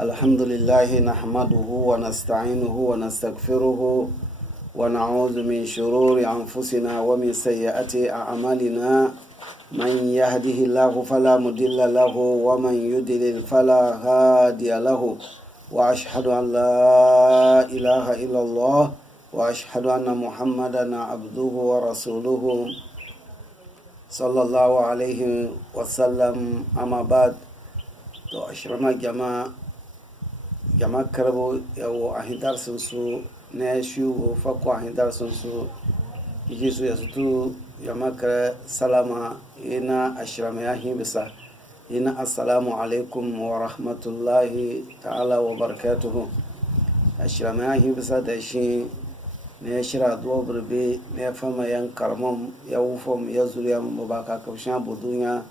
الحمد لله نحمده ونستعينه ونستغفره ونعوذ من شرور أنفسنا ومن سيئات أعمالنا من يهده الله فلا مضل له ومن يضلل فلا هادي له وأشهد أن لا إله إلا الله وأشهد أن محمدا عبده ورسوله صلى الله عليه وسلم. أما بعد to ashirama jama karabo yawo ahidar sunsu na shugo fako ahidar sunsu yiji su yasutu jama kare salama ina ashirama ya bisa ina assalamu alaikum wa rahmatullahi ta'ala wa barakatuhu. Ashirama ya bisa da shi ne shira duwa burbe ne fama yan karmam ya wufom ya zuriya mubaka kaushan budunya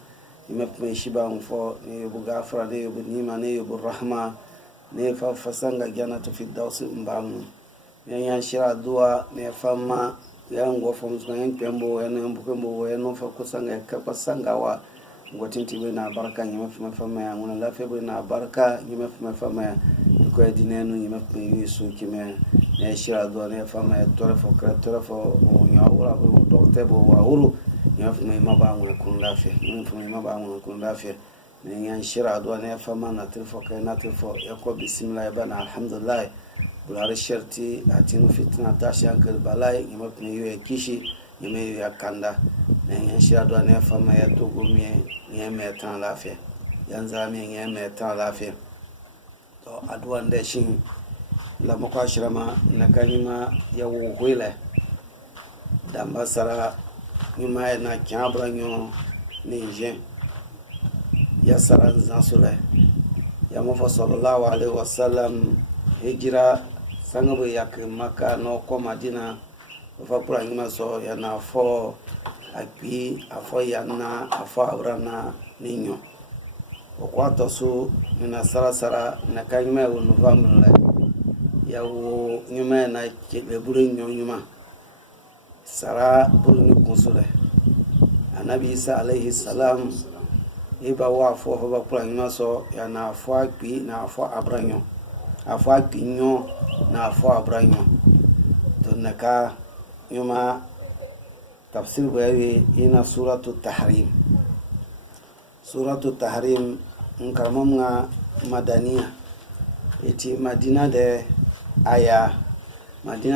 imefuma ishiba mfo ne yubu gafara ne yubu nima ne yubu rahma ne fa fasanga jana to fi dawsi mbamu yan shira dua ne fama yan go fam so yan kembo yan mbukembo yan fa kusanga ka pasanga wa gotinti we na baraka imefuma fama ya ngona lafe we na baraka imefuma fama ya ko edinenu imefuma yesu kime ne shira dua ne fama ya tore fo kra tore fo nya ura bo dokte bo wa uru yafuma imaba ngwe kun lafiya yafuma imaba ngwe kun lafiya ne yan shira adwa ne fama na tilfo kai na tilfo yako bismillah bana alhamdulillah bular sharti atinu fitna tashi hankal balai yafuma yoye kishi yame ya kanda ne yan shira adwa ne fama ya togo mi yame tan lafiya yan zami yame tan lafiya to adwa nda shin la makwa shirama na kanima yawo hoyle da masara nyuma na kyabra nyo nije ya saran zansule ya mufa sallallahu alaihi wasallam hijira sangabu yak maka no ko madina fa pura nyuma so ya na fo akpi afo ya na afo abrana ninyo okwato su na sara na kanyuma wo november ya wo nyuma na keburu nyuma sara burni kunsule anabi isa alayhi salam iba wa fo ba kula nyima so ya na afo akpi na afo abranyo afo akpi nyo na afo abranyo to naka nyuma tafsir bayi ina suratu tahrim nkarmamnga madania eti madina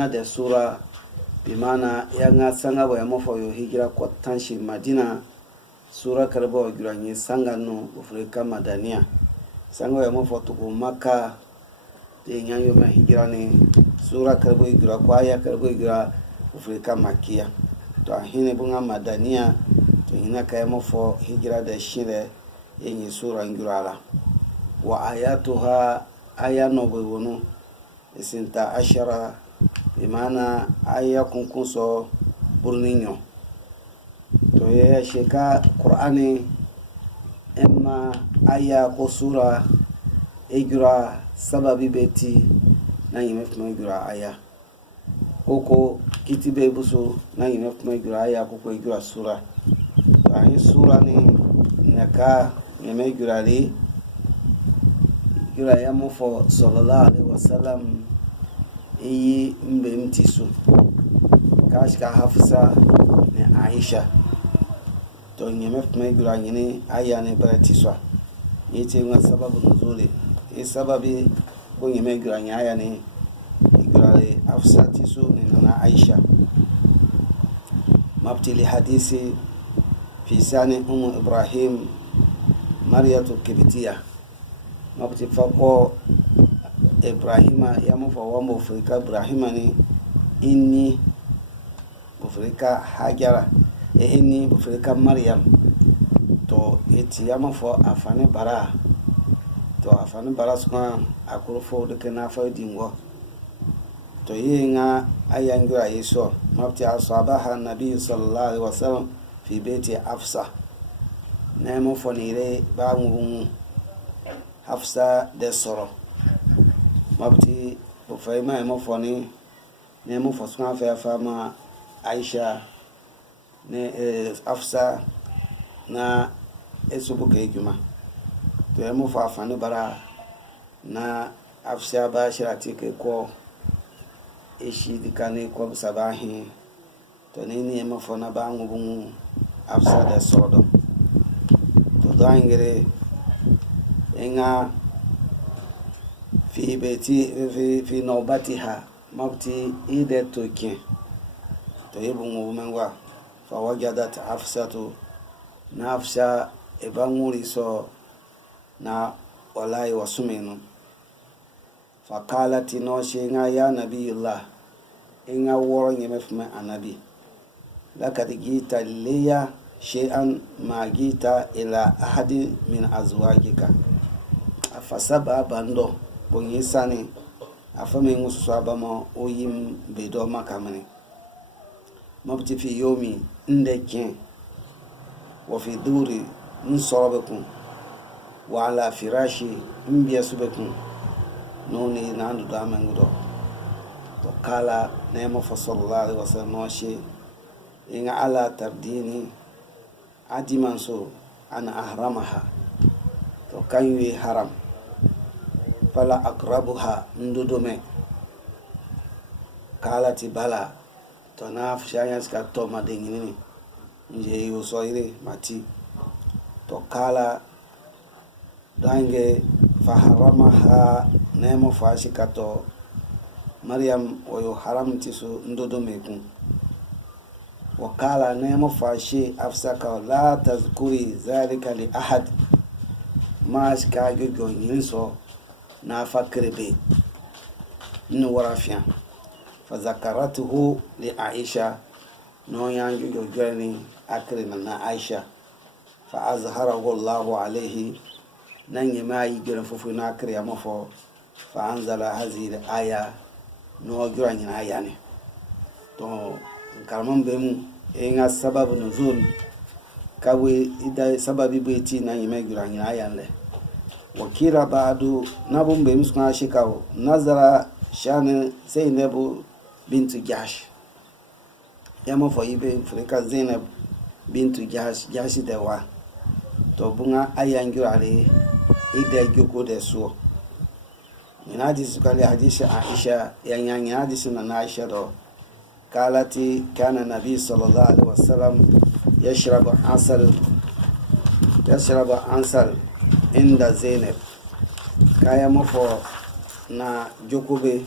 de sura bimana yanga sanga bo yamofo yo hijira ko tanshi madina sura karbo giranyi sanga no afrika madania sanga yamofo to maka de nyanyo ma hijira ni sura karbo gira kwa ya karbo gira afrika makia to ahine bunga madania to ina ka yamofo hijira da shire yenye sura ngirala wa ayatuha ayano bono isinta ashara bimana aya kunkunso burninyo to ya sheka qur'ani emma aya ko sura ejura sababi beti na yimefuma ejura aya koko kitibe busu na yimefuma ejura aya koko ejura sura to ayi sura ni naka yeme ejura li ejura ya mufo sallallahu alaihi wasallam iyi mbe mtisu kashka hafsa ne aisha to nyeme fme gura nyini aya ne baratiswa yete nga sababu nuzuli sababi ko nyeme gura aya ne gura hafsa tisu ne na aisha mabtili hadisi fi sani ibrahim mariyatu kibitiya mabti fako ibrahima ya mufa wambo afrika ibrahima ni inni afrika hajara inni afrika maryam to eti ya mufa afane bara suma akurufo de na fa dingo to yinga ayangira yeso mabti asabaha nabi sallallahu alaihi wasallam fi baiti afsa na mufa nire ba mu hafsa de soro mabti bufaima emofoni ne mo fosuma fa fama aisha ne afsa na esubu ke juma to ya mu fa fani bara na afsha ba shirati ke ko ishi dikane ko sabahi to ni ma fo na ba ngubun afsa da sodo to dangere inga fi beti fi nobatiha mabti ide tokin to yibu ngumengwa fa wajadat afsatu na afsha ibanguri so na walai wasuminu fa qalat no shinga ya nabiyullah inga woro nyemefuma anabi lakad gita liya shay'an ma gita ila ahadi min azwajika afasaba bando bonyi sani afame ngusu abama oyim bedo makamani mabti fi yomi ndeken wa fi duri nsorobekum wa ala firashi mbiya subekum noni nandu damengudo to kala nema fa sallallahu alaihi wasallam shi inga ala tabdini adimanso ana ahramaha to kanywe haram fala akrabuha ndudome kala tibala to na fshanya ska to madengini nje yuso ile mati to kala dange faharamaha nemo fashikato maryam oyo haram tisu ndudome kun wakala nemo fashi afsaka la tazkuri zalika li ahad maska gogo yinso na fakrebe ni warafia fa zakaratuhu li aisha no yangi gogani akrina na aisha fa azharahu allah alayhi nan yamai gira fufu na kriya mafo fa anzala hadhihi aya no gurani aya ne to kalman bemu inga sababu nuzul kawe ida sababi beti nan yamai gurani aya ne wakira ba'du nabun bai musu kana shikawo nazara shani zainab bintu jahsh ya mafo ibe frika zainab bintu jahsh da wa to bunga ayangi ale ida gyoko da so ina hadisi kali hadisi aisha yanyangi hadisi na aisha do kalati kana nabi sallallahu alaihi wasallam yashrabu ansal inda zainab kaya mafo na jokobe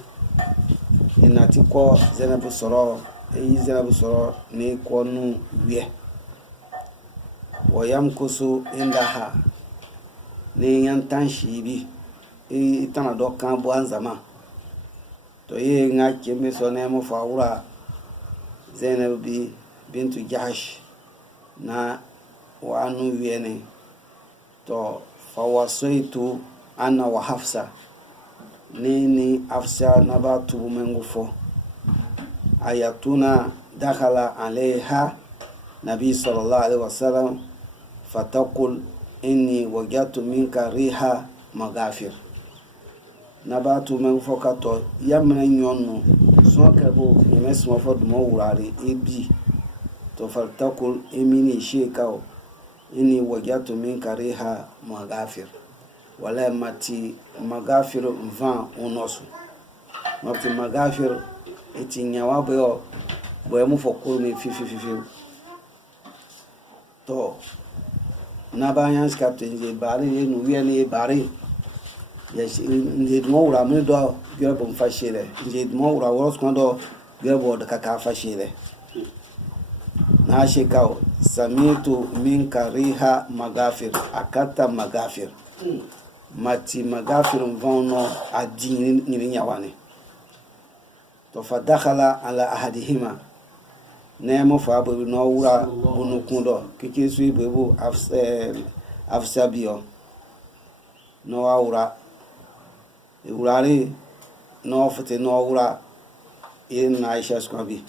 ina tiko zainab soro ni konu wie wayamkusu indaha ni yantan shibi itana do kan buanzama to ye nga keme so ne mo faura zainab bintu jahsh na wanu wiene to fawasaitu ana wa hafsa nini afsa nabatu mengufo ayatuna dakhala alaiha nabi sallallahu alaihi wasallam fataqul inni wajatu minka riha magafir nabatu mengufo kato yamna nyonno so kabo imesmo fodumo wurare ebi to fataqul emini shekao ini wajatu minka riha magafir wala mati magafir mvan unosu mati magafir etinya boye mu fokuru mi fifi to na bayan skapte je bari nu wiene bari yes nje mo ura mu do gero fashire nje mo ura woros kondo gero do kaka fashire na shekao samitu minka riha magafir akata magafir mati magafir mvono adini nyawane to fadakhala ala ahadihima nemo fa bo no wura bunukundo kike su ibebu afsabio no awura urare no fete no wura in aisha skabi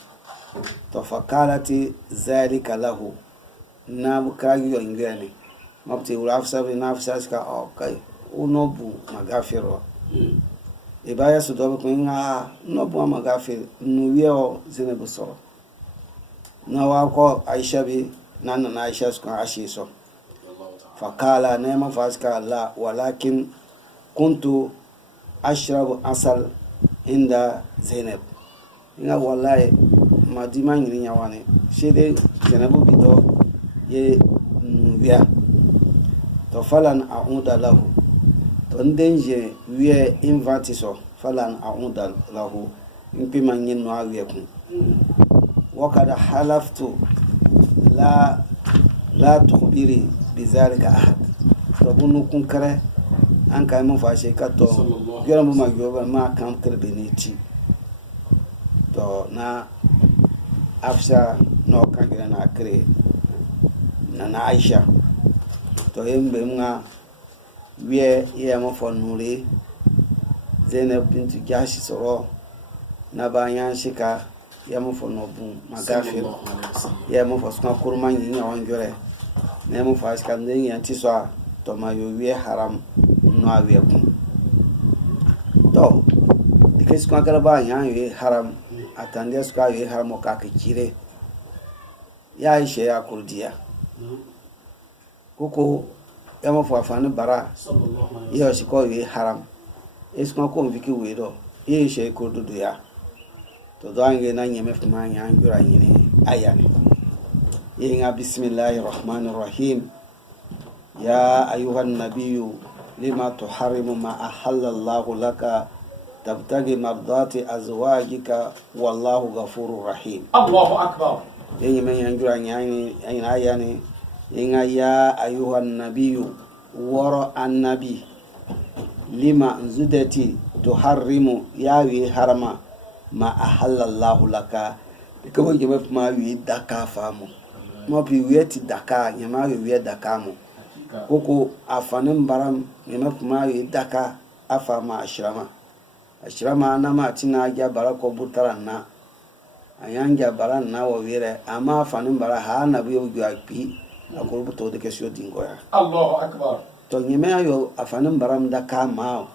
to fakalati zalika lahu na bukagi yo ngene mabti wura afsabi na afsaska okay unobu magafiro ibaya sudobe kunga nobu magafir nuweo zinebu soro na wako aisha bi nana na aisha ska ashiso fakala nema faska la walakin kuntu ashrabu asal inda Zainab nga wallahi madima nyini nyawane shede Zainabu bito ye nuya to falan a'uda lahu to ndenje wiye invati so falan a'uda lahu impi manyin no awiye kun wakada halaftu la tukhbiri bizalika ahad to bunu kun kare an kai mun fashe ka to gira mu magyoba ma kan kirbe ne ci to na afsa no kan gira na kire na Aisha to yembe mga wiye ya mafonure Zainab bintu Jahsh soro na bayan shika ya mafono bu magafir ya mafosuna kurman yin yawan jure ne mu faska nden yanti so to mayo wiye haram no awiye kun to dikes ko kala ba yan wiye haram atande suka wiye haram ka kire ya Aisha ya kurdiya kuko ya mafu afani bara ya shiko wiye haram iskon ko mviki wedo ye she kurdudu ya to dange na nyeme fuma yan jura yini ayane yinga bismillahir rahmanir rahim ya ayuhan nabiyyu lima tuharrimu ma ahallallahu laka tabtagi mardati azwajika wallahu ghafurur rahim. Allahu akbar. Yinga yan jura yini ayane yinga ya ayuhan nabiyyu wara annabi lima nzudati tuharrimu yawi harama ma ahallallahu laka biko jeme ma wi daka famu mo bi weti daka nyama wi daka mu koko afanin baram nyama ma wi daka afama ashrama na ma tina ja barako butaranna ayanja baranna wo wire ama afanin bara ha na bi yo gpi akuru to de kesio dingoya. Allahu akbar. To nyama yo afanin baram daka ma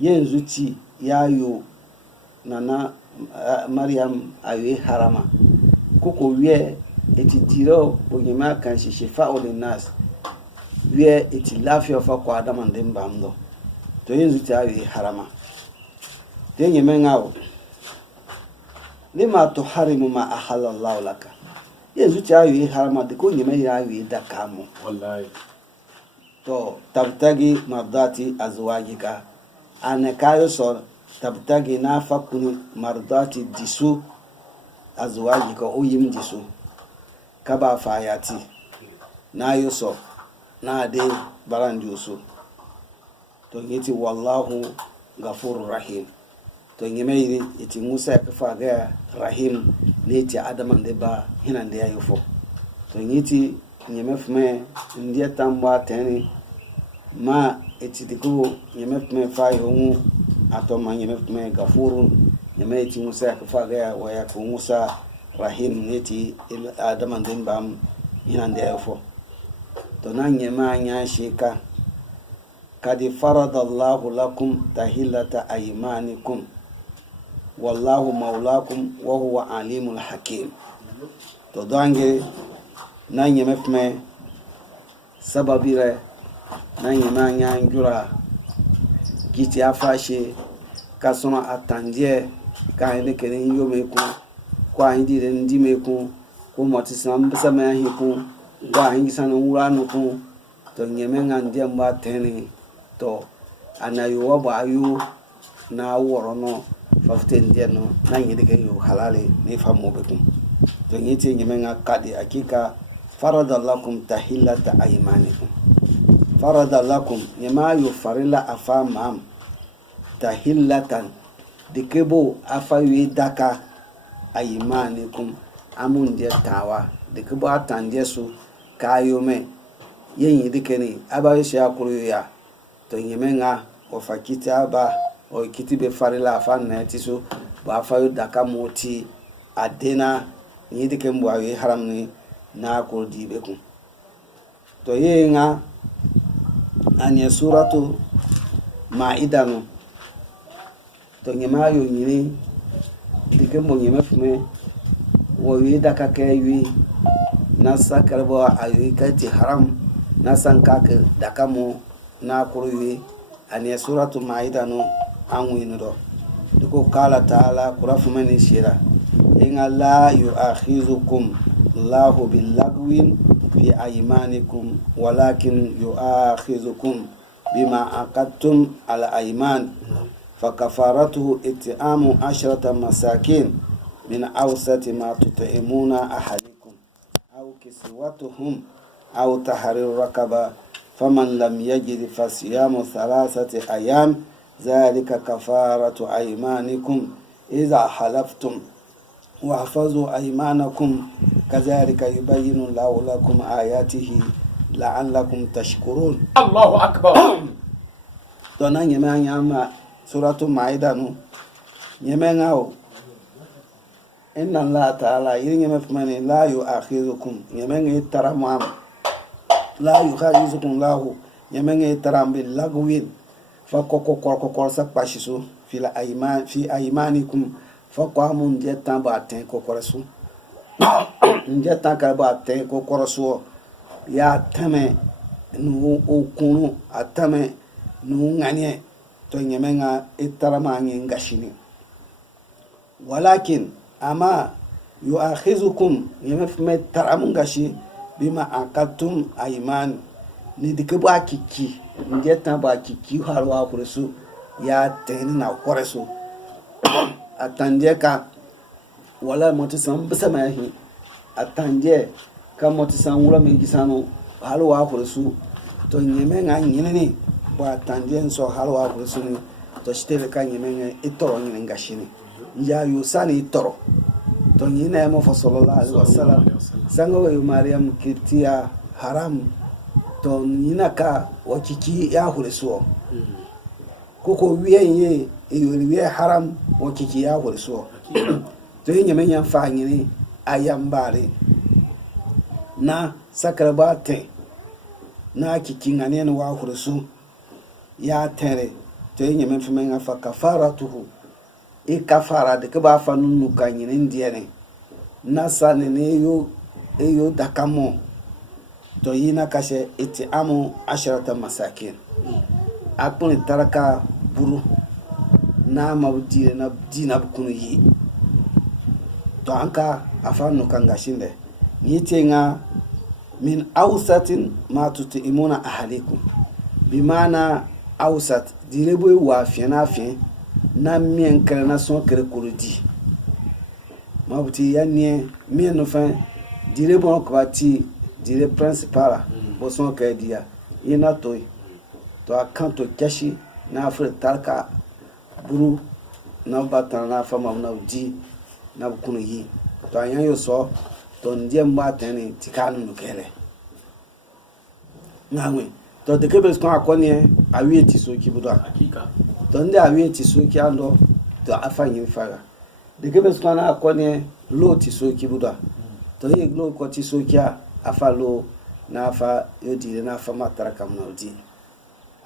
yanzu ci yayo nana Maryam ayi harama kuko wiye eti diro onyema kan shifa olinas wiye eti lafiya fa kwa adama ndin bamdo to yanzu ta ayi harama te nyeme ngawo lima tuharimu ma ahallallahu laka yanzu ta ayi harama de ko nyeme ya ayi da kamo wallahi to tabtagi mardati azwajika anakayo so tabtagi na fakuni mardati disu azwajika uyim disu kaba fayati na yuso na de barandi usu to yiti wallahu ghafurur rahim to nyemeiri iti Musa kafa ga rahim ne ti adaman de ba hinan de yayufo to yiti nyemefume ndiye tamba tani ma iti diku nyemefume fayo mu atoma nyemefume gafurun nyeme iti Musa kafa ga waya ko Musa rahim ne ti adaman de ba hinan de yayufo to nan nyema nya shika kadi faradallahu lakum tahillata aymanikum wallahu maulakum wa huwa alimul hakim to dange nan yemefme sababire nan yema nya njura kiti afashe kasona atandie ka ene kene yomeku kwa ndire ndimeku ko motisam sama hiku kwa hingisana uranu ku to nyemenga ndie mba tene to anayo ba ayu na worono 15 dia no na nyide ke yo halale ni famu bekum to nyiti nyemenga kadi akika faradalakum tahillata aymanikum faradalakum nyema yo farila afamam tahillatan dikebo afawi daka aymanikum amun dia tawa dikebo atandie su kayome yen yidikeni abaye sha kuruya to nyemenga ofakita ba o kitibe farila afanna tisu ba fayu daka moti adena yidike mbwa wi haramni na ko dibe ku to yenga anya suratu maidanu to nyemayo nyini dike mo nyemefume wo wi daka kaywi na sakarba ayi kati haram na sankak dakamu na kuruwi ani suratu maida no anwin do duko kala taala kurafu mani shira inna la yu'akhizukum Allahu billagwin fi aymanikum walakin yu'akhizukum bima aqadtum al ayman فكفارته إطعام 10 مساكين من أوسط ما تطعمون أهلكم أو كسوتهم أو تحرير رقبة فمن لم يجد فصيام 3 أيام ذلك كفارة أيمانكم إذا حلفتم واحفظوا أيمانكم كذلك يبين الله لكم آياته لعلكم تشكرون. الله أكبر. Suratu Maida no yemenga o inna Allah ta'ala yenge mafmani la yu'akhizukum yemenga taramam la yu'akhizukum lahu yemenga taram bil lagwin fa kokko sa pashisu fi aymanikum fa qamun jetan ba ten kokorasu jetan ka ba ten kokorosu ya tame nu okunu atame nu nganie to nyemenga itarama ngashini walakin ama yu'akhizukum yemefme taramu ngashi bima aqatum ayman ni dikeba kiki njeta ba kiki harwa kuresu ya teni na koresu atanje ka wala motisam basama hi atanje ka motisam wala me gisano harwa kuresu to nyemenga nyinene ba tandien so halwa kusuni to stele kan yemenga itoro ngene ngashini ya yusani itoro to nyina mo fa sallallahu alaihi wasallam sango yu maryam kitia haram to nyina ka wakiki ya huleso koko wiye wiye haram wakiki ya huleso to nyemenya fa nyini ayambare na sakrabate na kikingane wa huleso ya tere to yin yemen fimen afa kafaratuhu kafara de ba fa nunu kan yin ndiene nasa ne yo dakamo to yina kashe itiamu 10 masakin akun taraka buru na mabdire na dina kunu yi to anka afa nu kan gashinde ni tenga min awsatin ma tutimuna ahalikum bimana awsat direbo wa fiana fin na mien kere na son kere kurudi mabuti yanne mien no fin direbo ko bati dire principal bo son kere dia ina toy to akanto kashi na afre tarka buru na batana na fama na udi na kunu yi to anyan yo so to ndie mba tani tikanu no kere nawe to de kebes kon akoni awie ti so kibudo hakika to ndi awie ti so ki ando to afanyi fara de kebes kon akoni lo ti so kibudo to ye glo ko ti so ki afa lo na afa yodi na afa mataraka mnodi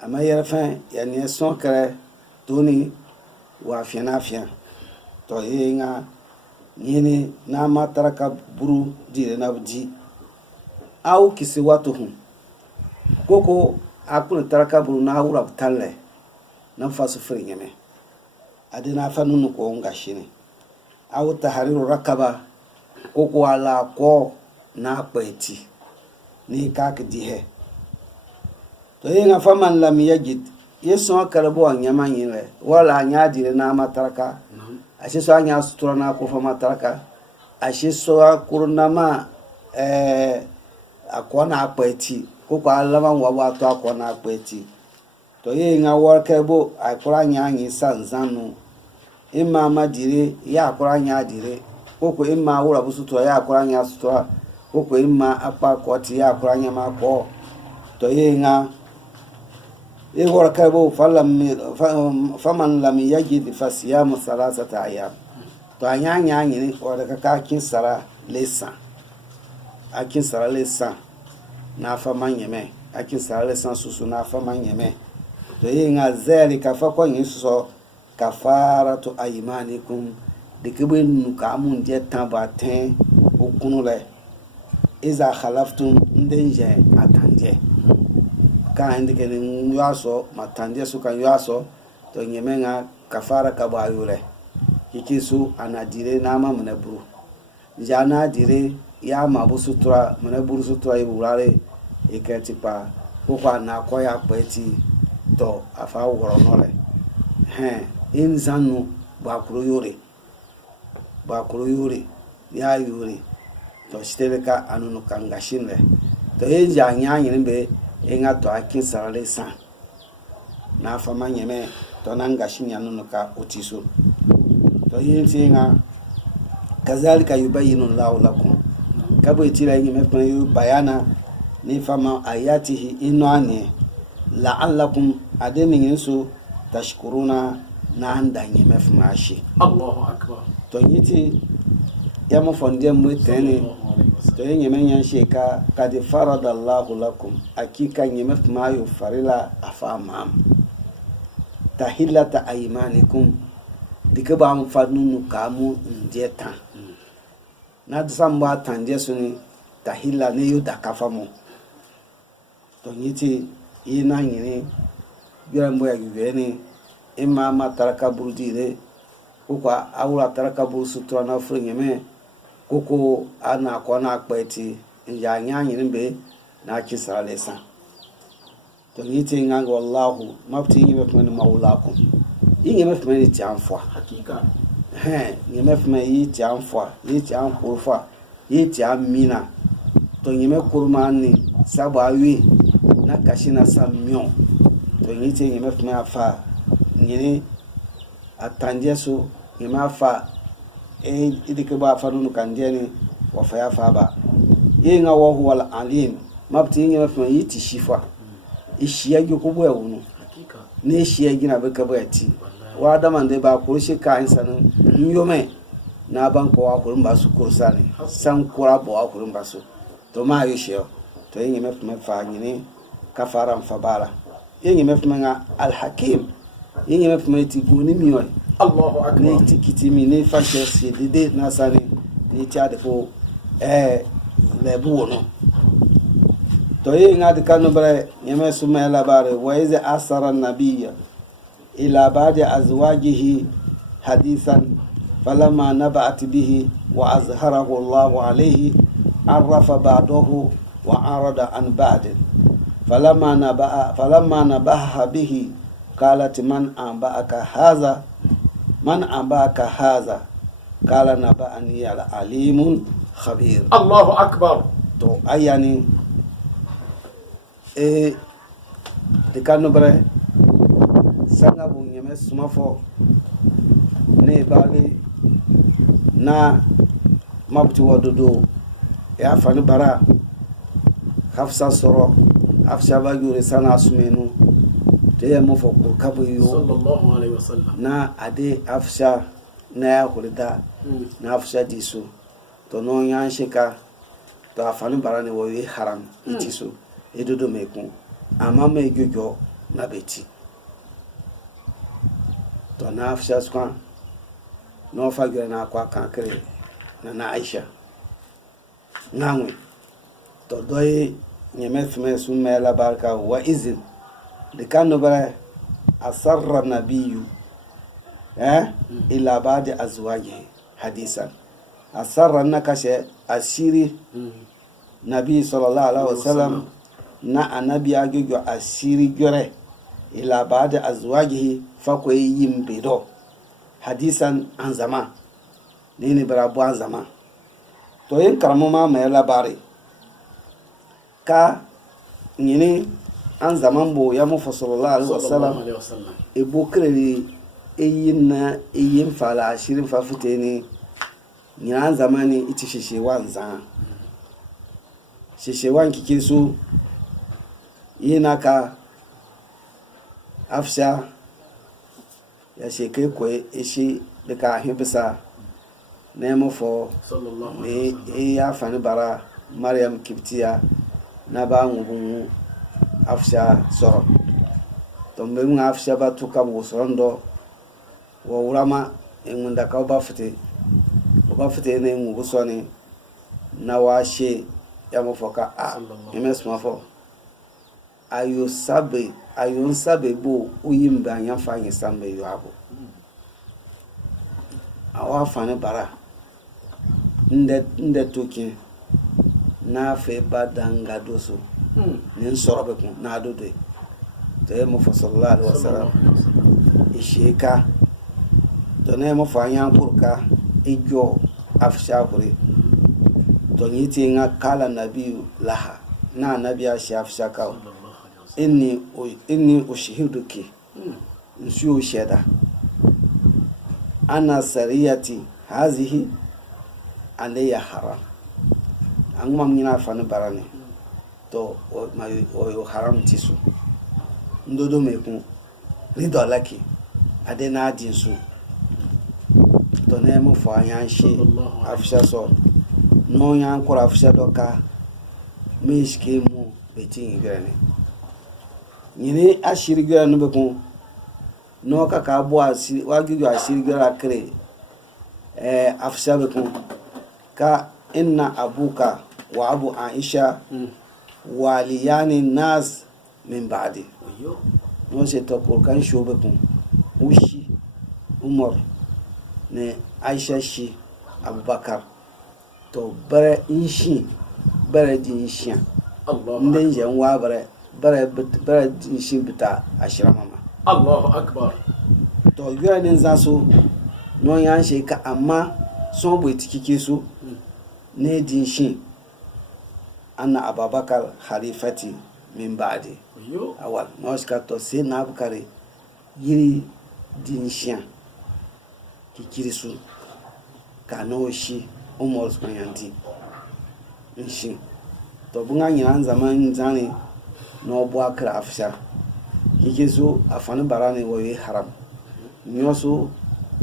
ama yere fin ya ni son kre toni wa fiana fian to ye nga yini na mataraka buru dire na budi au kisi watuhum koko akun taraka buru na wura talle na fasu frinyeme adina fa nunu ko ngashini au tahriru rakaba koko ala ko na peti ni kak dihe to yinga faman lam yajid yeso karabo anyama yinle wala anya dire na mataraka ashe so anya sutura na ko fa mataraka ashe so akurunama akona apeti koko alama wa to akona apeti to yinga workebo akura anya anyi sanzanu imma madire ya akura anya dire koko imma wura busutura ya akura anya sutura koko imma apa koti ya akura anya mako to yinga workebo faman lam yajid fasiyam 3 ayyam to anya anyi ni oraka ka kin sara lesan akin sara lesan na fama nyeme akin sara lesan susu na fama nyeme to yinga zalika fa ko nyiso kafaratu aymanikum dikibe nuka mun je tabatin okunule iza khalaftum ndenje atanje ka indike ni yaso matande su kan yaso to nyemenga kafara ka ba yure kikisu anadire na ma munaburu jana dire ya mabu sutura munaburu sutura iburare iketipa kwa na koya peti to afa woro nole inzanu ba kuro yure ya yure to shteleka anunu kangashinle to yenja nyanyi be inga to akin sarale san na fama nyeme to nangashin anunu ka otiso to yinti nga kazalika yubayinu Allahu lakum kabo itira nyeme pan bayana ni fama ayatihi inani la'allakum adeni yinsu tashkuruna na anda nyeme fmashi Allahu akbar to yiti ya mo fonde mo tene to nyeme nyan sheka kad farada Allahu lakum akika nyeme fmayo farila afamam tahillata aymanikum dikaba am fadunu kamu ndeta na tsamba tande suni tahilla ne yuda kafamo to yiti ina nyini birambo ya giveni imma mataraka burudire kwa awura taraka busutra na frengeme koko ana kona kpeti nja nyanyi mbe na kisalesa to yiti nganga wallahu mafti ngi mefmen maulakum inge mefmen ti anfwa hakika nge mefmen yi ti anfwa yi ti ankurfa yi ti amina to nyime kurmani sabawi na kashina samyo to yiti nge mefmen afa ngini atanjesu ngima afa idike ba farunu kanjeni wa faya fa ba yinga wa huwa alim mabti nge mefmen yi ti shifa ishiya yukubu ya wunu hakika ne shiya gina be kabo yati wa da man de ba kurshi ka insanin nyome na ban ko wa kurun ba su kursani san kura bo wa kurun ba su to ma yi shiyo to yin me fa nyini kafaran fa bala yin me nga al hakim yin me ti goni miyo Allahu akbar ne tikiti mi ne fa shesi de na sani ni ti adefo lebu wono to yin adi kanu bare nyame suma labare wa iza asara nabiyya ila ba'di azwajihi hadisan falamma naba'at bihi wa azharahu Allah alayhi arafa ba'dahu wa arada an ba'd falamma nabaha bihi qalat man anba'aka hadha qala naba'ani al alimun khabir. Allahu akbar to ayani de kanu bare sanga bu nyame sumafo ne bale na mabti wadodo ya fani bara hafsa soro hafsa ba yure sana sumenu te ya mofo ko kabo yo sallallahu alaihi wasallam na ade hafsa na ya kulida na hafsa disu to no yan shika to afani bara ne wo haram itiso edodo mekun ama me jojo na beti to na afsha skwa no fagira na kwa kankere na Aisha nangwe to doye nyemethme sumela barka wa izin de kanu bara asarra nabiyyu ila ba'di azwaji hadisan asarra nakashe asiri nabi sallallahu alaihi wasallam na anabi agogo asiri gore ila ba'da azwajihi fako yin bedo hadisan an zama ne barabu an zama to yin karamo ma mai labari ka nyini an zaman bo ya mu sallallahu alaihi wasallam e bokre yin fala ashirin fa fute ne ni an zamani iti shishewan zan shishewan kikinsu yina ka afsha ya shekai kwe ishi daga hibisa na mafo ne ya fani bara Maryam kiptiya na ba ngubun afsha soro to mbe mun afsha ba tuka mu sorondo wa urama en da ka ba fite ne ngubu soni na washe ya mafo ka a imes mafo ayo sabe bo uyimba anya fa anya sambe yo abo awa fane bara nde toki na fe badanga doso nin sorobe kun na do de te mo fa sallallahu alaihi wasallam isheka to ne mo fa anya kurka ijo afsha kuri to yiti nga kala nabiyu laha na nabiya shi afsha ka inni ushihiduki nsiyo sheda ana sariyati hazihi alayya haram an ma mina fani barane to o haram tisu ndodo mekun rido laki ade na adin su to ne mo fo yan shi afsha so no yan ko afsha doka miski mu betin gane nyine ashiri gara no bekun no ka bo asiri wagigo ashiri gara kre afsha bekun ka inna abuka wa abu aisha waliyani nas min ba'di no se to kan shobe kun ushi umar ne aisha shi abubakar to bare inshi bare din shi nden je wa bare din shi bita ashira mama Allahu akbar to yura din zaso no yan shi ka amma so bo tikike su ne din shi anna abubakar khalifati min ba'di awal no ska to se na abukare yiri din shi kikiri su kano shi umar su yanti shi to bunga nyina zaman zani no bo akra afsha kike su afani barane woyi haram nyoso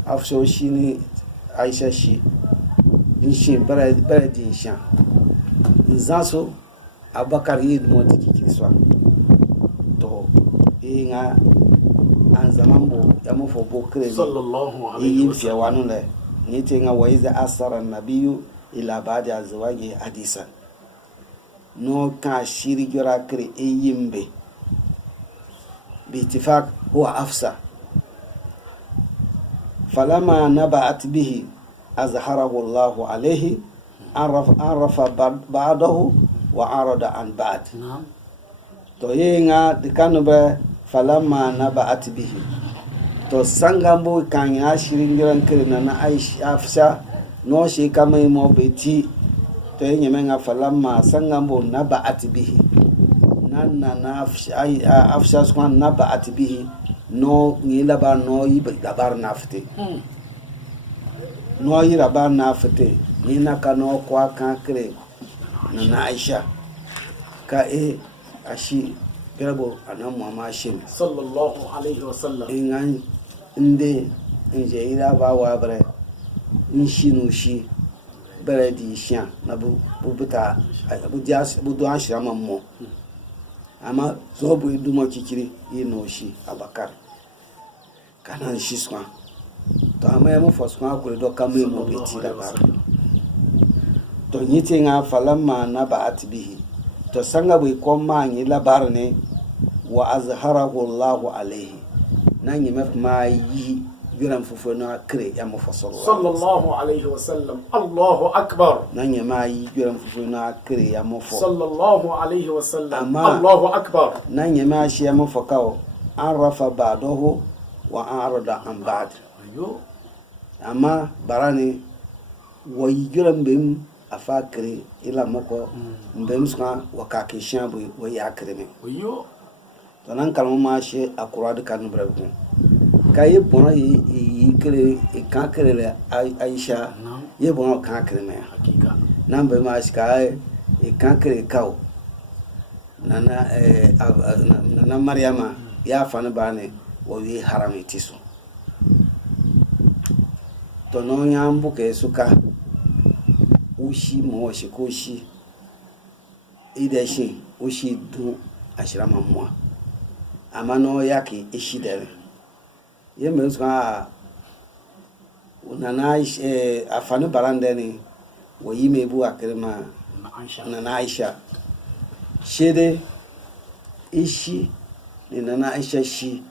afsho shi ni aisha shi din shi bara din shi nzaso abakar yi mo kike su to nga an zaman bo ya mo fo bo kre sallallahu alaihi yi fi wanu le ni te nga wa iza asara nabiyu ila ba'di azwaji hadisan no ka shiri jora kre yimbe bi ittifaq huwa afsa falama naba'at bihi azharahu Allahu alayhi arafa ba'dahu wa arada an ba'd to yenga dikanu be falama naba'at bihi to sangambo kan ya shirin giran kirna na Aisha Afsa no shi kamai mo beti to yin men falamma sangambo naba'at bihi nanna na Afsa swan naba'at bihi no ni labar no yi labar nafte no yi labar nafte ni na kano kwa kan kire na Aisha ka ashi garbo anan mama shin sallallahu alaihi wasallam ingan inde inje ira ba wa bare in shinu shi bare di sha na bu buta bu jas bu do an shama mo ama so bu du mo kikiri ino shi abakar kana shi swa to ama mo fo swa ko do kam mo beti da ba to nyite nga falamma na ba'at bihi to sanga bu ko ma nyi labar ne wa azharahu Allahu alayhi nan yi ma yi giran fufu na kire ya mu sallallahu alaihi wasallam Allahu akbar nan yi ma yi giran fufu na kire ya mu sallallahu alaihi wasallam Allahu akbar nan yi ma shi ya mu kawo an rafa ba'dahu wa an arada an ba'd amma barani wa yi giran bim afakire ila mako mbem suka wa kake shabu wa ya kreme to nan kalmo ma she akura de kan bra ko kay bono yi kre kan kre le Aisha ye bono kan kre me hakika nan be ma ska kan kre kaw nana nana Maryama ya fana bane wo yi harami tisu to no nyambu ke suka ushi mo shi ko shi ida shi ushi du ashirama mo amano yake ishi dere yembe suka unana afanu barande ni woyi mebu akrema na Aisha shede ishi ni nana Aisha shi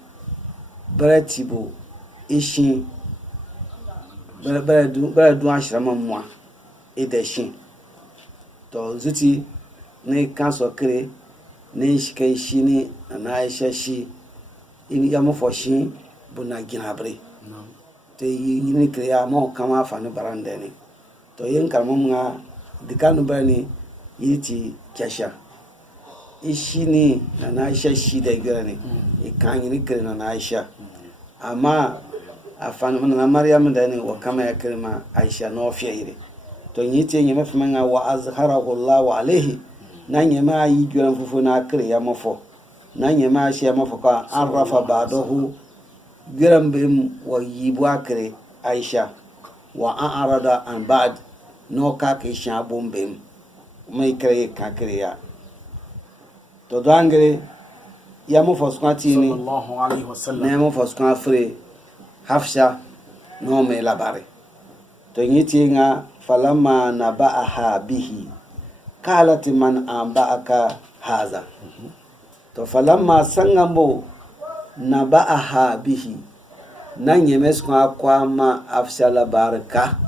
baratibo ishi baradu ashrama mwa idashin to zuti ne kanso kire ne shike shi ni nana Aisha shi in ya mafo shi buna ginabre te yini kire ya mo kama fani barande ne to yin karmam nga dikanu bani yiti kesha ishi ni na Aisha shi da gira ne ikan yini kire na Aisha amma afan na Maryam da ne wa kama ya kirma Aisha no fiire to yiti nyeme fama wa azharahu Allah alaihi na nyema yi gira fufu na kire ya mafo na nyema shi ya mafo ka arafa ba'dahu giran bim wa yibu akire Aisha wa arada an ba'd no ka ke sha bombem mai kire ka kire ya to dangere ya mu foskwati ni sallallahu alaihi wasallam ne mu foskwa fre Hafsa no me labare to yiti nga falamma naba'aha bihi qalat man anba'aka haza to falamma sangambo naba'aha bihi nan yemes kwa ma Hafsa labarka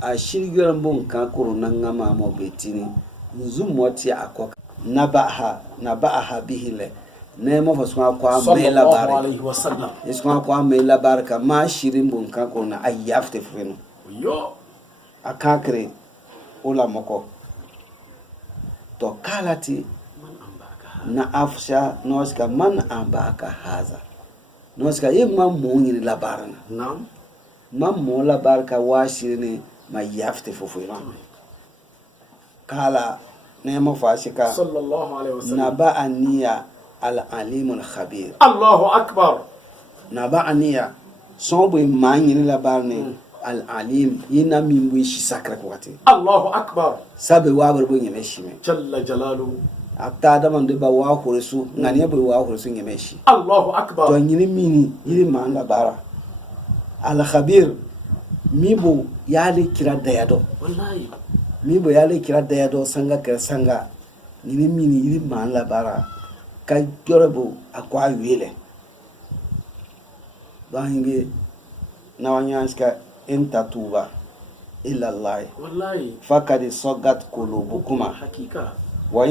a shirgiyar bun kakuru nan gama mo betini zumwati akoka naba'aha bihi le ne mo fasuma kwa me labari alaihi wasallam isma kwa me labari ka ma shirin bun kakuru na ayyafte freno yo akakre ula moko to kalati na Hafsa noska man ambaka haza noska imma munyi labarana nam mammo labarka washirini ma yafte fufuina kala nemo fashika sallallahu alaihi wasallam naba'aniya al-alim al-khabir Allahu akbar naba'aniya sobo manyini labarne al-alim yina mimbu shi sakra kwati Allahu akbar sabe wabar bo nyeme shime jalla jalalu akta da man de ba wa horisu ngani bo wa horisu nyeme shi Allahu akbar to nyini mini yiri manga bara al-khabir mibo yale kira dayado wallahi mibo yale kira dayado sanga kira sanga nini mini yiri man labara ka jorobo akwa wele bangi na wanyanska intatuba ila Allah wallahi fakad sagat qulubukuma hakika wa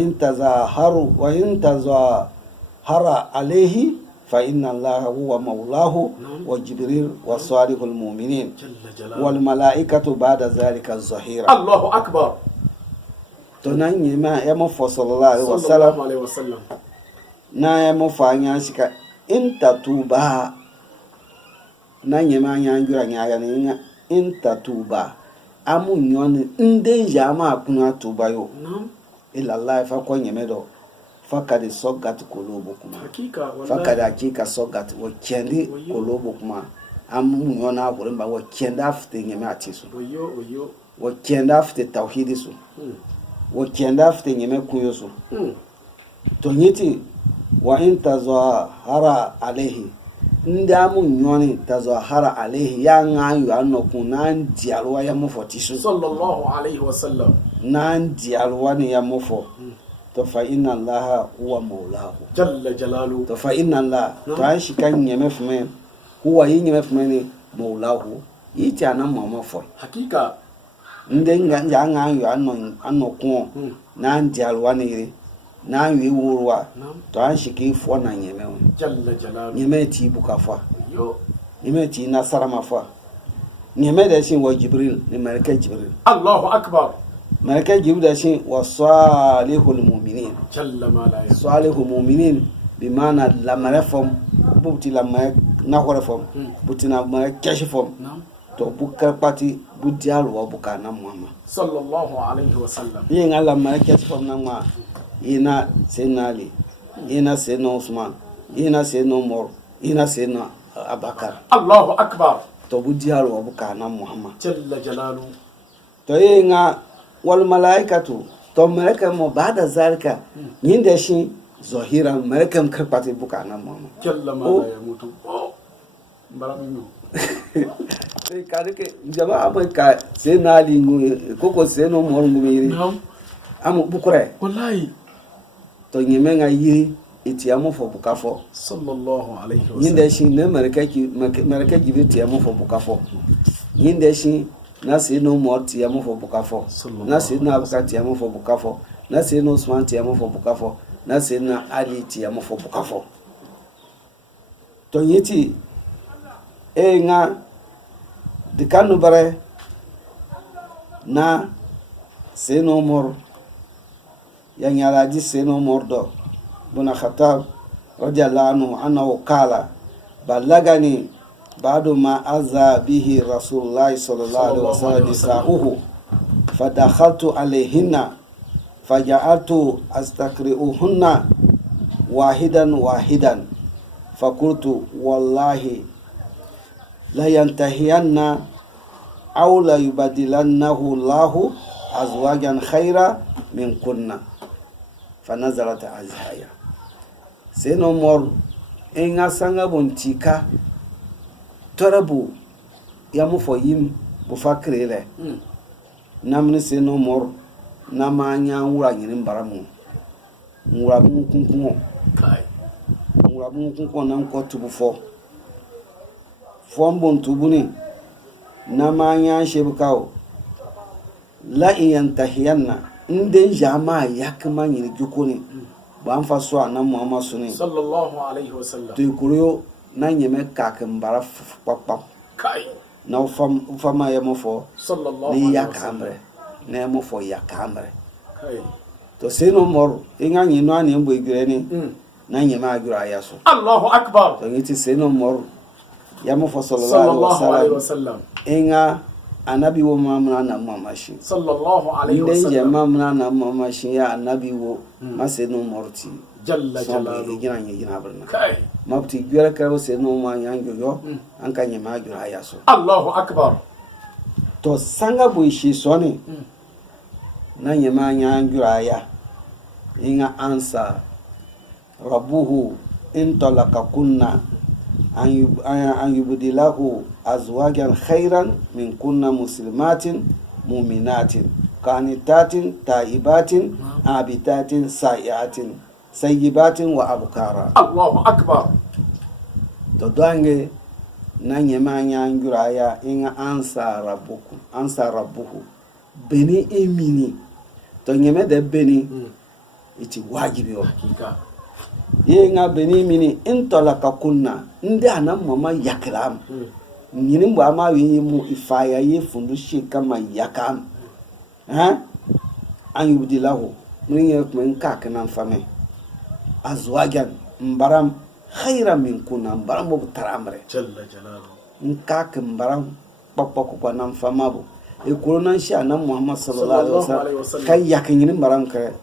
intazahara alayhi fa inna Allah huwa maulahu wa jibril wa salihul mu'minin jalla jalalu wal malaikatu ba'da zalika zahira Allahu akbar to nan yema ya mu sallallahu alaihi wasallam sallallahu alaihi wasallam na ya mu fanya shika intatuba nan yema nya ngira nya ya ne intatuba amunyon inde jama kuna tuba yo nam ila Allah fa ko nyemedo fakad sogat qulubukuma hakika wallahi fakad hakika sogat wa kendi qulubukuma amunyon na gurin ba wa kenda afte nyeme atisu oyo wa kenda afte tauhidisu wa kenda afte nyeme kuyosu to nyiti wa in tazahara alayhi ndamu nyoni tazahara alayhi ya ngayu anoku nan dialwa ya mofotisu sallallahu alaihi wasallam nan dialwa ni ya mofo to fa inna allaha huwa maulahu jalla jalalu to fa inna allah to an shi kan nyeme fume huwa yin nyeme fume ni maulahu yiti anan mama fo hakika ndenga ya ngayu anoku nan dialwa ni na wi wurwa to an shi ki fo na nyeme jalla jalalu nyeme ti buka fo yo nyeme ti nasara ma fo nyeme da shin wa jibril ni malaka jibril Allahu akbar malaka jibril da shin wa salihul mu'minin jalla ma la salihul mu'minin bi mana la marafam bubti la ma na ko rafam buti na ma kashifam nam to bukar pati budial wa buka na muhammad sallallahu alaihi wasallam yin Allah ma kashifam na ma ina senali ina seno usman ina seno mor ina seno abakar Allahu akbar to budial wa buka na muhammad jalla jalalu to yinga wal malaikatu to malaika mo bada zalika yinda shi zahira malaika karpati buka na muhammad jalla ma la yamutu baramino sai ka dake jama'a mai ka senali koko seno mor ngumiri nam amu bukure wallahi to nyeme nga yiri itiamo fo bukafo sallallahu alaihi wasallam yinde shi ne maraka jibril tiamo fo bukafo yinde shi na sino mo tiamo fo bukafo na sino abaka tiamo fo bukafo na sino usman tiamo fo bukafo na sino ali tiamo fo bukafo to yiti nga dikanu bare na sino mor yang yalaji sino mordo buna khatab radiyallahu anhu annahu qala balagani ba'du ma azza bihi rasulullah sallallahu alaihi wasallam nisa'uhu fadakhaltu alayhinna faja'altu astakri'uhunna wahidan fakultu wallahi la yantahiyanna aw la yubadilannahu Allahu azwajan khaira min kunna fanazarat azhaya seno mor enga sanga bontika torabu ya mufoyim bufakrele namni seno mor namanya wura nyirin baramu wura kunkunko wura kunkunko nan ko tubufo fombon tubuni namanya shebukao la iyantahiyanna nden jama yakma nyiri jukuni ba fa so na Muhammad sunni sallallahu alaihi wasallam to kuriyo na nyeme kakin bara papap kai na fama ya mofo sallallahu ni alaihi yakamre na mofo yakamre kai to seno mor inga nyino ani mbo igireni na nyeme agira yaso Allahu akbar to ngiti seno mor ya mofo sallallahu alaihi wasallam inga anabi wo mamna na mamashi sallallahu alaihi wasallam nden mamna wasallam na mamashi ya anabi wo maseno morti jalla jalaluhu gina barna kai mabti gwara karo seno ma yango yo an kan nyama agira yaso Allahu akbar to sanga bu shi soni na nyama nyangira ya inga ansa rabbuhu in talaka kunna an yubdilahu azwajan khairan min kunna muslimatin mu'minatin qanitatin taibatin abitatin sa'iatin sayyibatin wa abkara Allahu akbar to dange na nyema nyangira ya inga ansa rabbuhu beni emini to nyeme de beni iti wajibi o hakika yenga beni mini intolaka kunna ndi anam mama yakram nyini mbo ama wi mu ifaya ye fundu shi kama yakam an yubdilahu mun ye kuma ka kana fame azwajan mbaram khairan min kunna mbaram bo taramre jalla jalaluhu nka mbaram pokpoko kwa nam fama bo e korona shi anam Muhammad sallallahu alaihi wasallam kai yakin nyini mbaram kare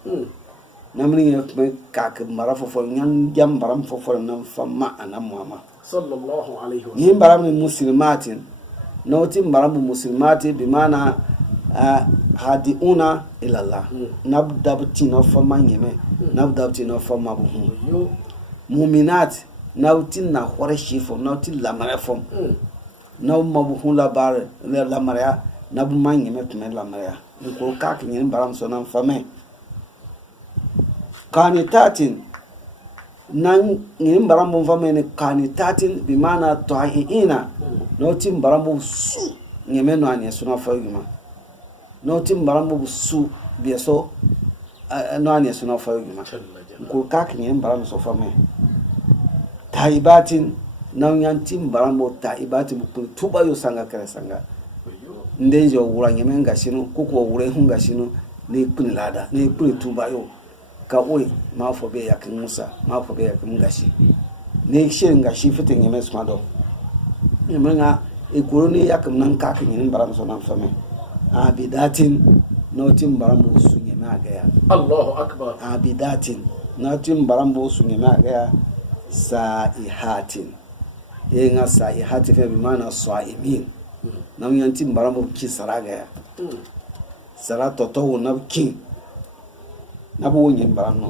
namni ka mara fofo nyan jam baram fofo nam fama anam Muhammad sallallahu alaihi wasallam yin baram muslimatin nauti baram muslimati bi mana hadiuna ila Allah nabdabti no fama nyeme nabdabti no fama bu mu'minat nauti na hore shifo nauti la mara fom naw mabu hu la bar la mara nabu man nyeme tume la mara ko ka kin baram so nam fame kanitatin nan ngin barambo famene kanitatin bi mana ta'ina notin barambo su nyemeno ani suna fayuma notin barambo su bieso no ani suna fayuma ko kak ngin barambo so fame taibatin nan yantin barambo taibatin bu tuba yo sanga kare sanga ndenjo wura nyemenga sinu kuko wure hunga sinu ni kunilada ni tuba yo ka oi ma fo be yakin Musa ma fo be yakin gashi ne shirin gashi fitin yeme su mado yemanga e koroni yakin nan ka kin yin baram so nan fame abidatin notin baram bo su yeme aga ya Allahu akbar abidatin notin baram bo su yeme aga ya saihatin yenga saihati fe bi mana saimin nan yantin baram bo ki saraga ya sara toto na kin nabu nyin baram no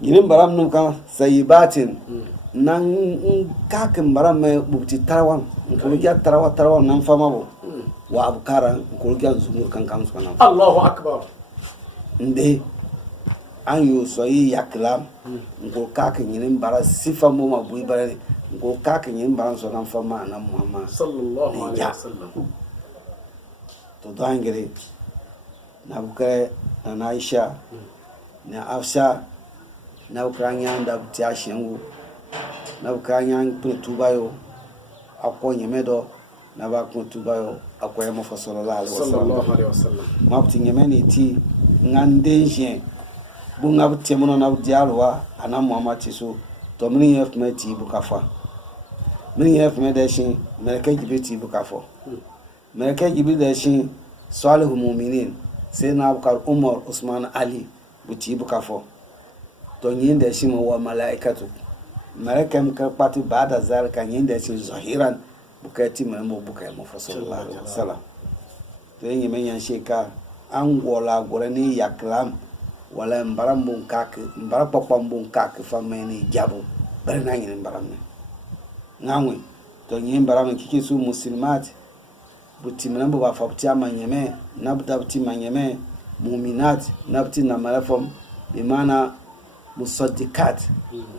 yin baram no ka sayibatin nan kakin baram me bubti tarawan ko ya tarawan nan fama bo wa abkara ko ya zumur kan su nan Allahu akbar inde an yo so yi yaklam ngo ka ka nyin bara sifa mo ma bu bara ngo ka ka nyin bara so nan fa ma nan muhammad sallallahu alaihi wasallam to dangere na bukare na aisha na afsha na ukranya da tia shengu na ukranya tubayo akko nyemedo na ba ko tubayo akko yemo fa sallallahu alaihi wasallam mabti nyemeni ti ngandenje bunga btemono na dialwa ana muhammad tiso to min yef meti bukafa min yef medeshin meleke gibiti bukafo meleke gibideshin salihul mu'minin sai na abukar umar usman ali buti bukafo to nyinde shi wa malaikatu malaikam ka pati bada zalika nyinde shi zahiran bukati mu bukai mu sallallahu alaihi wasallam to yin men sheka an gola gore ni yaklam wala mbarambun kak mbarapapambun kak fameni jabu bari na yin mbaram ne ngangwe to yin mbaram kiki su muslimat buti mnambo ba fapti amanyeme nabda buti manyeme mu'minat nabti na malafam bi mana musaddiqat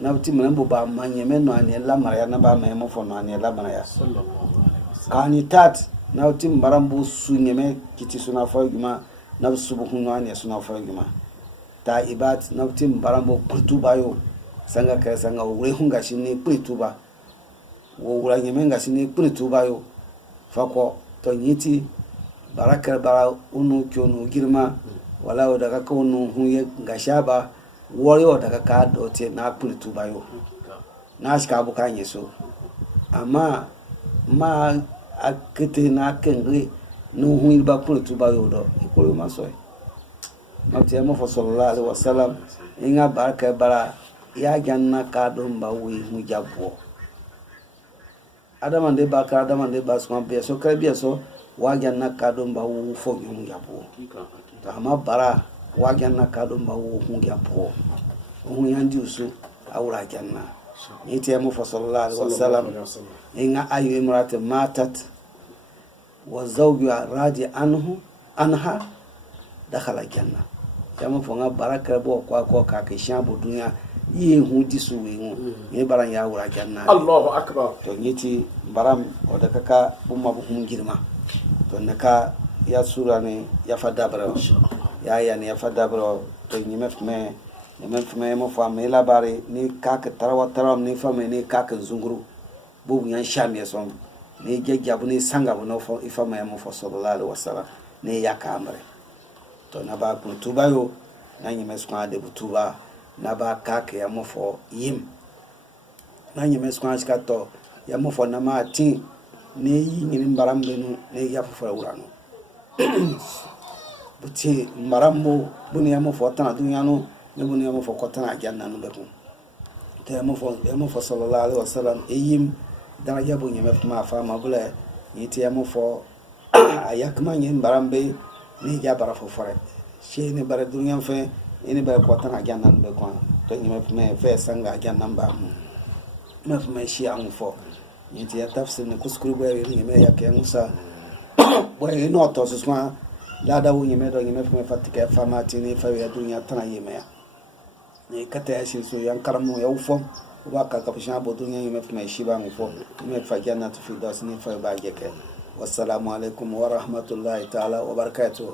nabti mnambo ba manyeme no ani la maraya na ba mayemo fo no ani la maraya sallallahu alaihi wasallam kanitat nabti mbarambo sunyeme kiti suna fo gima nabsubu no ani suna fo gima taibat nabti mbarambo kutuba yo sanga ka sanga wure hunga shine kutuba wo wura nyeme nga shine kutuba yo fako to nyiti barakar bara unu kyono girma wala daga ka unu huye ngashaba wori daga ka dote na kulitu bayo na shika buka nyeso amma ma akete na kengre no huye ba kulitu bayo do ikoro maso mabti mo fa sallallahu alaihi wasallam inga barakar bara ya janna ka do mbawi mujabo adamande bakar adamande basma beso kare beso wagen na kadon ba wu fo yum yabo to ama bara wagen na kadon ba wu hu yabo hu yandi usu awra janna yete mu fa sallallahu alaihi wasallam inga ayu imrat matat wa zawjuha radi anha dakhala janna kama fonga baraka bo kwa ka kishambo dunya ye hu disu we hu ye baran ya wura janna Allahu akbar to yiti baram o daga ka bumma bu hum girma to naka ya sura ne ya fada bara ya ne ya fada bara to nyimef me mo fa me labare ni ka taram ni fa me ni ka zunguru bu yan sham ya son ni gegja bu ni sanga bu no fa ifa me mo fa sallallahu alaihi wasallam ne ya ka amre to na ba ku tuba yo na nyimes kwa de tuba na ba kake ya mofo yim na nyime skwanch kato ya mofo na ma ti ne yi nyini mbarambe no ne ya fofo urano buti mbarambo buni ya mofo tan dunya no ne buni ya mofo kotana janna no beku te ya mofo sallallahu alaihi wasallam yim daraja bu nyime ma fa ma bule yiti ya mofo ayakma nyim mbarambe ne ya bara fofore she ne bara dunya fe ini ba kotana janna no beku to nyime fe sanga janna ba me shi an fo yiti ya tafsir ne kuskuru bo nyime ya ke musa bo no to sma la da wu nyime do nyime me fatika famati ne fa ya dunya tana yime ya ne kata ya shi so yan karamu ya ufo ba ka ka fisha bo dunya nyime me shi ba mu fo me fa janna tu fi das ne fa ba geke wassalamu alaikum wa rahmatullahi ta'ala wa barakatuh.